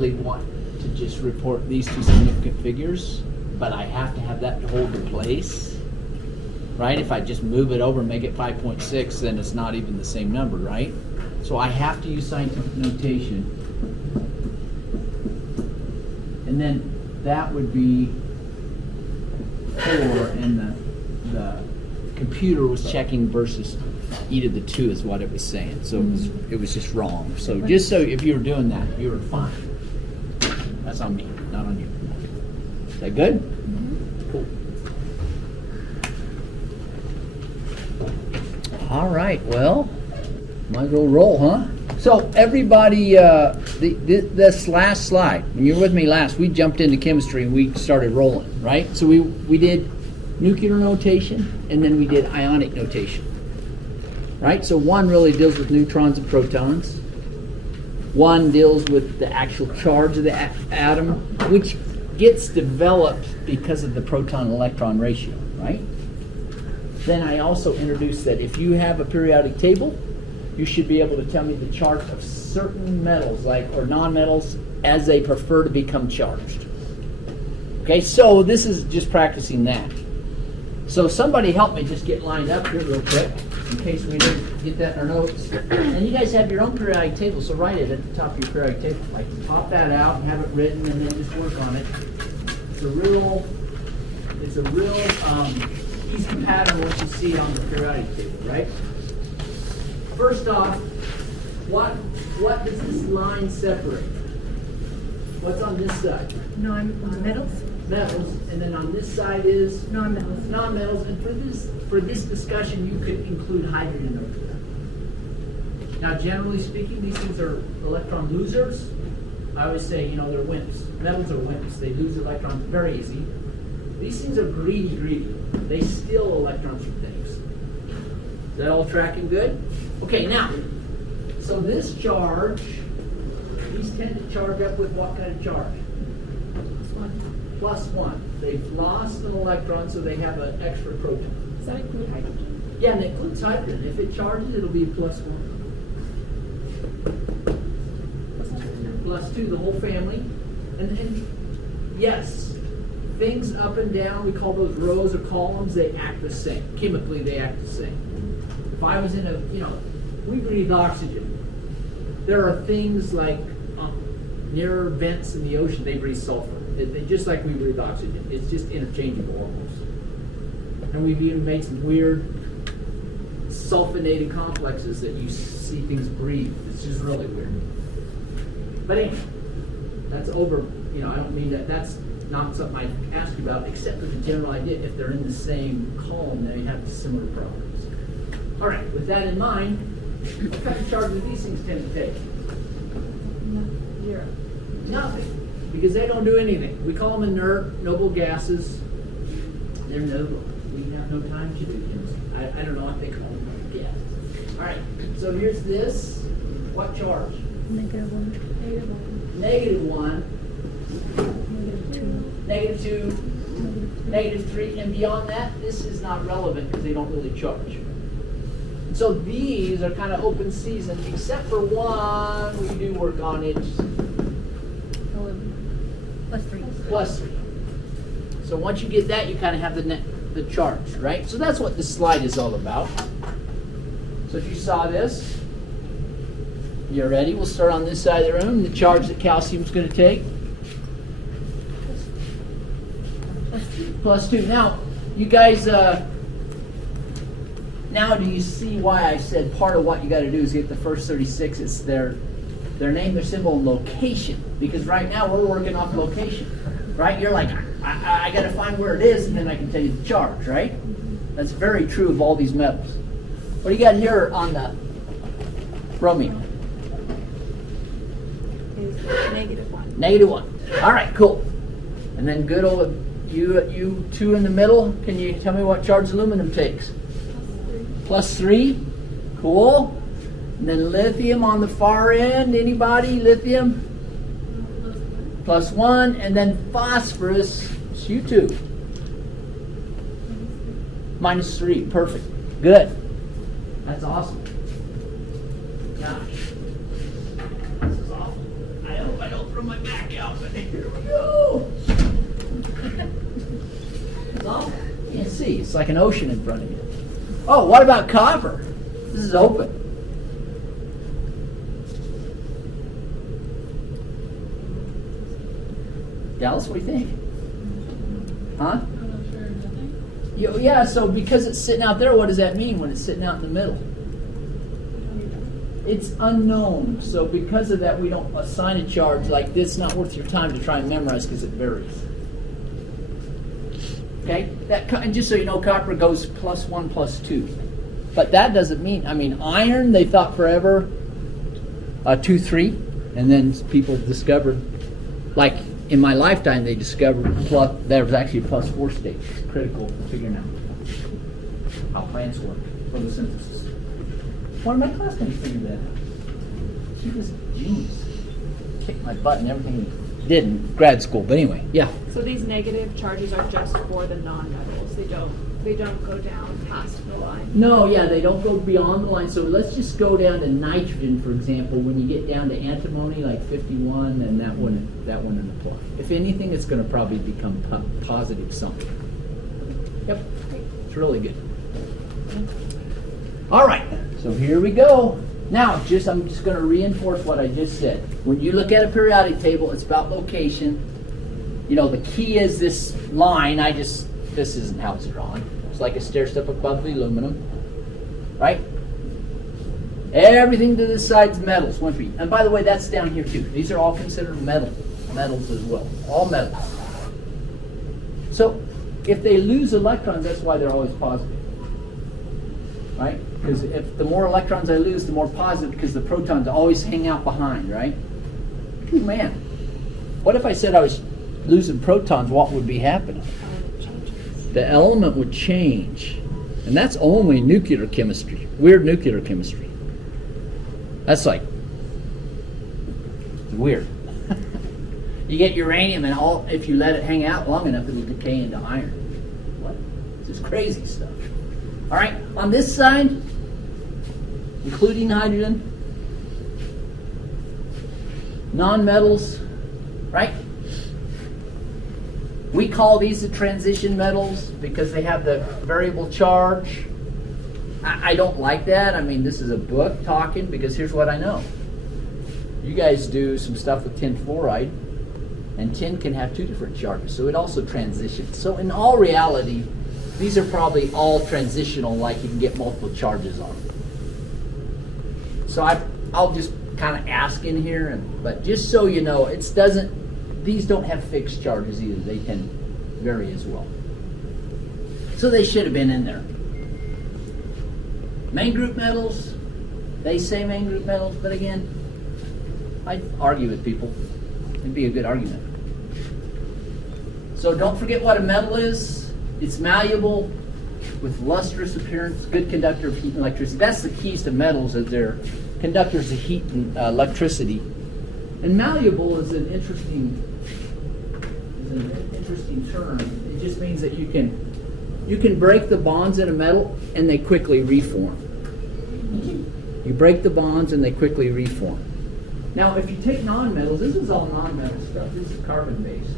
really want to just report these two significant figures, but I have to have that to hold the place, right? If I just move it over and make it 5.6, then it's not even the same number, right? So I have to use scientific notation. And then that would be 4, and the computer was checking versus e to the 2 is what it was saying. So it was just wrong. So just so if you were doing that, you were fine. That's on me, not on you. Is that good? Cool. All right, well, might as well roll, huh? So everybody, this last slide, when you were with me last, we jumped into chemistry and we started rolling, right? So we did nuclear notation and then we did ionic notation, right? So one really deals with neutrons and protons. One deals with the actual charge of the atom, which gets developed because of the proton-electron ratio, right? Then I also introduced that if you have a periodic table, you should be able to tell me the charge of certain metals, or non-metals, as they prefer to become charged. Okay, so this is just practicing that. So somebody help me just get lined up here real quick, in case we didn't get that in our notes. And you guys have your own periodic table, so write it at the top of your periodic table. Like, pop that out and have it written, and then just work on it. It's a real easy pattern once you see it on the periodic table, right? First off, what does this line separate? What's on this side? Non-metals. Metals, and then on this side is Non-metals. non-metals. And for this discussion, you could include hydrogen over there. Now, generally speaking, these things are electron losers. I always say, they're wimps. Metals are wimps. They lose electrons very easy. These things are greedy. They steal electrons from things. Is that all tracking good? Okay, now, so this charge, these tend to charge up with what kind of charge? Plus one. They've lost an electron, so they have an extra proton. Does that include hydrogen? Yeah, and it includes hydrogen. If it charges, it'll be plus 1. Plus 2, the whole family. And then, yes, things up and down, we call those rows or columns, they act the same. Chemically, they act the same. If I was in we breathe oxygen. There are things like near vents in the ocean, they breathe sulfur. They just like we breathe oxygen. It's just interchangeable almost. And we've even made some weird sulfonated complexes that you see things breathe. It's just really weird. But anyway, that's over. I don't mean that. That's not something I ask you about, except for the general idea. If they're in the same column, they have similar properties. All right. With that in mind, what kind of charge do these things tend to take? Zero. Nothing. Because they don't do anything. We call them inert, noble gases. They're noble. We have no time to do this. I don't know what they call them. Yeah. All right. So here's this. What charge? -1. -1. -2. -2. -3. And beyond that, this is not relevant because they don't really charge. So these are kind of open season, except for one we do work on it. 11. +3. +3. So once you get that, you kind of have the charge, right? So that's what this slide is all about. So if you saw this, you're ready. We'll start on this side of the room. The charge that calcium's going to take. +2. Now, you guys, now do you see why I said part of what you got to do is get the first 36? It's their name, their symbol, and location. Because right now we're working off location, right? You're like, I got to find where it is, and then I can tell you the charge, right? That's very true of all these metals. What do you got here on the bromine? Is -1. -1. All right, cool. And then good old you two in the middle. Can you tell me what charge aluminum takes? +3. Cool. And then lithium on the far end. Anybody? Lithium? +1. And then phosphorus, it's you two. -3. Perfect. Good. That's awesome. Gosh. This is awful. I hope I don't throw my back out, but here we go. It's awful. You can't see. It's like an ocean in front of you. Oh, what about copper? This is open. Dallas, what do you think? Huh? I'm not sure, nothing. Yeah, so because it's sitting out there, what does that mean when it's sitting out in the middle? It's unknown. So because of that, we don't assign a charge like this. Not worth your time to try and memorize because it varies. Okay? And just so you know, copper goes +1, +2. But that doesn't mean, iron, they thought forever, 2, 3. And then people discovered, like in my lifetime, they discovered there was actually a +4 state. It's critical for figuring out how plants work, photosynthesis. One of my classmates figured that out. She was a genius. Kicked my butt and everything did in grad school. But anyway, yeah. So these negative charges are just for the non-metals. They don't go down past the line. No, yeah, they don't go beyond the line. So let's just go down to nitrogen, for example. When you get down to antimony, like 51, then that wouldn't apply. If anything, it's going to probably become positive something. Yep, it's really good. All right, so here we go. Now, I'm just going to reinforce what I just said. When you look at a periodic table, it's about location. You know, the key is this line. This isn't how it's drawn. It's like a stair step above the aluminum, right? Everything to this side's metals, 1 feet. And by the way, that's down here too. These are all considered metals as well. All metals. So, if they lose electrons, that's why they're always positive. Right? Because if the more electrons I lose, the more positive, because the protons always hang out behind, right? Ooh, man. What if I said I was losing protons, what would be happening? The element would change. And that's only nuclear chemistry. Weird nuclear chemistry. That's like weird. You get uranium and if you let it hang out long enough, it'll decay into iron. What? This is crazy stuff. All right, on this side, including hydrogen, non-metals, right? We call these the transition metals because they have the variable charge. I don't like that. This is a book talking because here's what I know. You guys do some stuff with tin fluoride, and tin can have 2 different charges, so it also transitions. So in all reality, these are probably all transitional, like you can get multiple charges on them. So I'll just kind of ask in here, but just so you know, these don't have fixed charges either. They can vary as well. So they should have been in there. Main group metals, they say main group metals, but again, I'd argue with people. It'd be a good argument. So don't forget what a metal is. It's malleable with lustrous appearance, good conductor of heat and electricity. That's the keys to metals, that they're conductors of heat and electricity. And malleable is an interesting term. It just means that you can break the bonds in a metal and they quickly reform. You break the bonds and they quickly reform. Now, if you take non-metals, this is all non-metal stuff. This is carbon-based.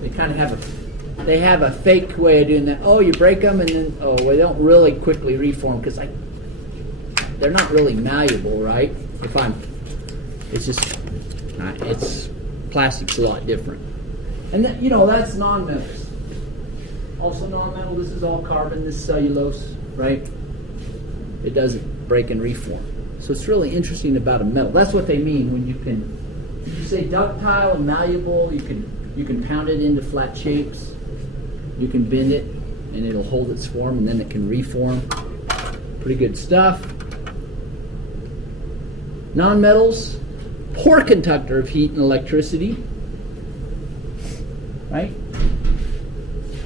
They kind of have a fake way of doing that. Oh, you break them and then, they don't really quickly reform because they're not really malleable, right? It's plastic's a lot different. And then, that's non-metals. Also non-metal, this is all carbon, this is cellulose, right? It doesn't break and reform. So it's really interesting about a metal. That's what they mean when you say ductile and malleable, you can pound it into flat shapes. You can bend it, and it'll hold its form, and then it can reform. Pretty good stuff. Non-metals, poor conductor of heat and electricity. Right?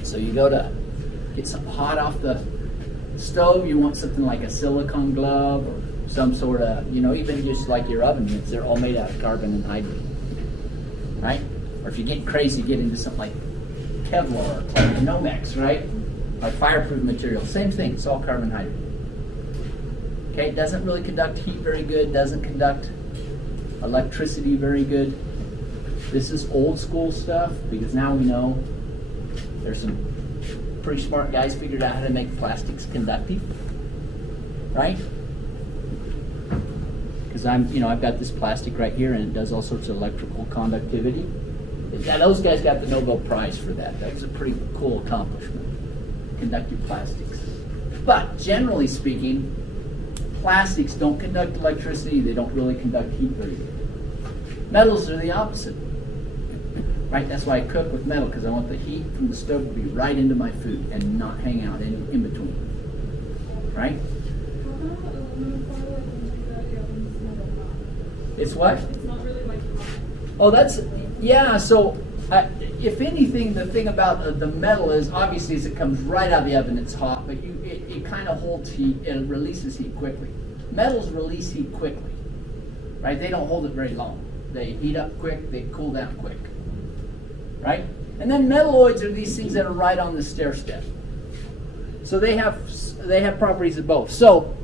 So you go to get something hot off the stove, you want something like a silicone glove or some sort of, even just like your oven mitts, they're all made out of carbon and hydrogen. Right? Or if you get crazy, get into something like Kevlar or Nomex, right? Like fireproof material. Same thing, it's all carbon hydrogen. Okay, it doesn't really conduct heat very good, doesn't conduct Electricity, very good. This is old school stuff because now we know there's some pretty smart guys figured out how to make plastics conductive, right? Because I've got this plastic right here and it does all sorts of electrical conductivity. Yeah, those guys got the Nobel Prize for that. That was a pretty cool accomplishment, conductive plastics. But generally speaking, plastics don't conduct electricity, they don't really conduct heat very good. Metals are the opposite. Right? That's why I cook with metal, because I want the heat from the stove to be right into my food and not hang out in between. Right? How come aluminum foil, like when you do the oven's metal? It's what? It's not really like hot. Oh, that's, yeah, so if anything, the thing about the metal is, obviously, as it comes right out of the oven, it's hot, but it kind of holds heat and releases heat quickly. Metals release heat quickly, right? They don't hold it very long. They heat up quick, they cool down quick, right? And then metalloids are these things that are right on the stair step. So they have properties of both. So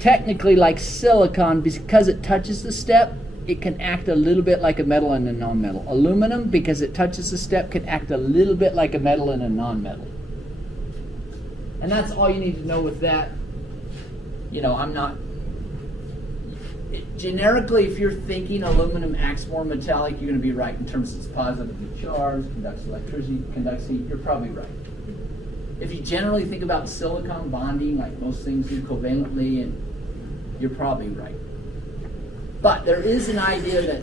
technically, like silicon, because it touches the step, it can act a little bit like a metal and a non-metal. Aluminum, because it touches the step, can act a little bit like a metal and a non-metal. And that's all you need to know with that. Generically, if you're thinking aluminum acts more metallic, you're going to be right in terms of it's positively charged, conducts electricity, conducts heat. You're probably right. If you generally think about silicon bonding, like most things do covalently, and you're probably right. But there is an idea that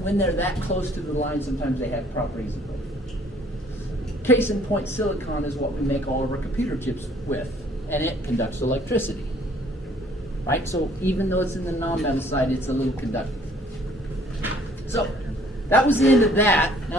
when they're that close to the line, sometimes they have properties of both. Case in point, silicon is what we make all of our computer chips with, and it conducts electricity. Right? So even though it's in the non-metal side, it's a little conductive. So that was the end of that. Now